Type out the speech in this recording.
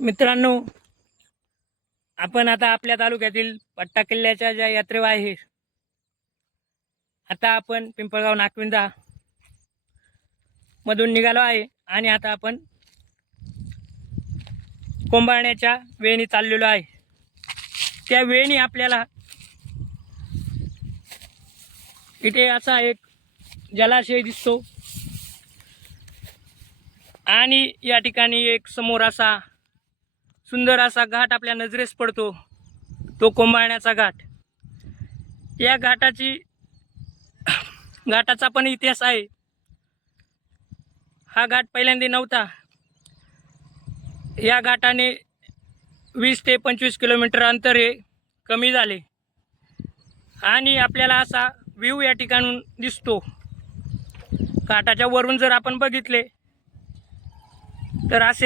मित्रांनो आपण आता आपल्या तालुक्यातील पट्टा किल्ल्याच्या ज्या यात्रेवा आहे आता आपण पिंपळगाव नागविंदा मधून निघालो आहे आणि आता आपण कोंबाळण्याच्या वेणी चाललेलो आहे. त्या वेणी आपल्याला इथे असा एक जलाशय दिसतो. आणि या ठिकाणी एक समोर असा सुंदर असा घाट आपल्या नजरेस पडतो. तो कोंबाळण्याचा घाट. या घाटाची घाटाचा पण इतिहास आहे. हा घाट पहिल्यांदा नव्हता. या घाटाने वीस ते पंचवीस किलोमीटर अंतर हे कमी झाले. आणि आपल्याला असा व्ह्यू या ठिकाणून दिसतो. घाटाच्या वरून जर आपण बघितले तर असे